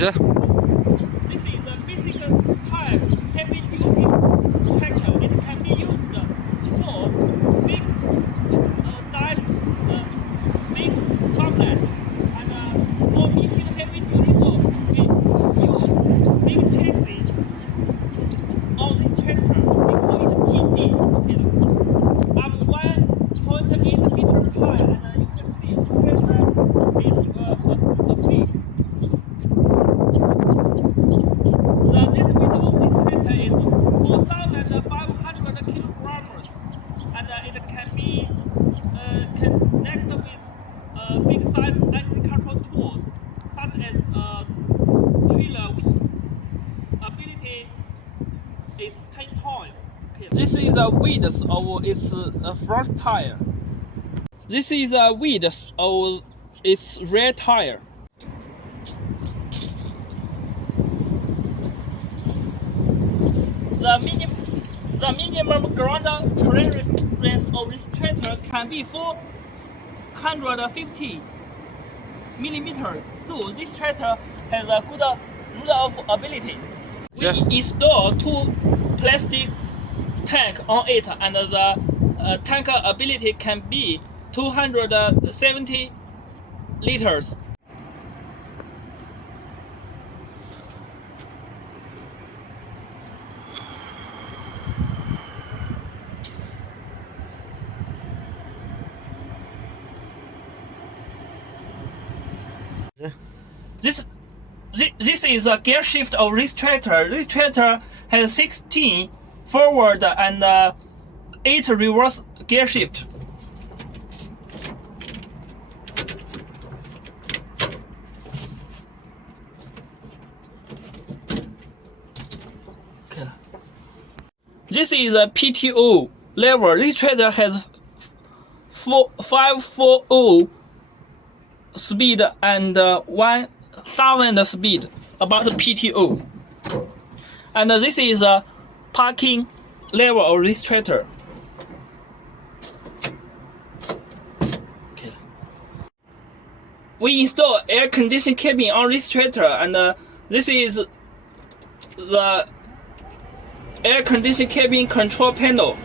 是。This is a basic type heavy duty tractor. It can be used for big size, big farmland, and for meeting heavy duty jobs. We use big chassis on this tractor. We call it TD. I'm 1.8 meters high, and you can see this tractor is a big. The net weight of this tractor is 4,500 kilograms, and it can be connected with big size agricultural tools such as trailer, which ability is 10 tons. This is the width of its front tire. This is the width of its rear tire. The minimum ground clearance of this tractor can be 450 millimeters. So this tractor has a good rule of ability. We install two plastic tank on it, and the tank ability can be 270 liters. This is a gear shift of this tractor. This tractor has 16 forward and 8 reverse gear shift. Okay. This is a PTO lever. This tractor has 540 speed and 1,000 speed about the PTO. And this is a parking lever of this tractor. Okay. We install air conditioning cabin on this tractor, and this is the air conditioning cabin control panel.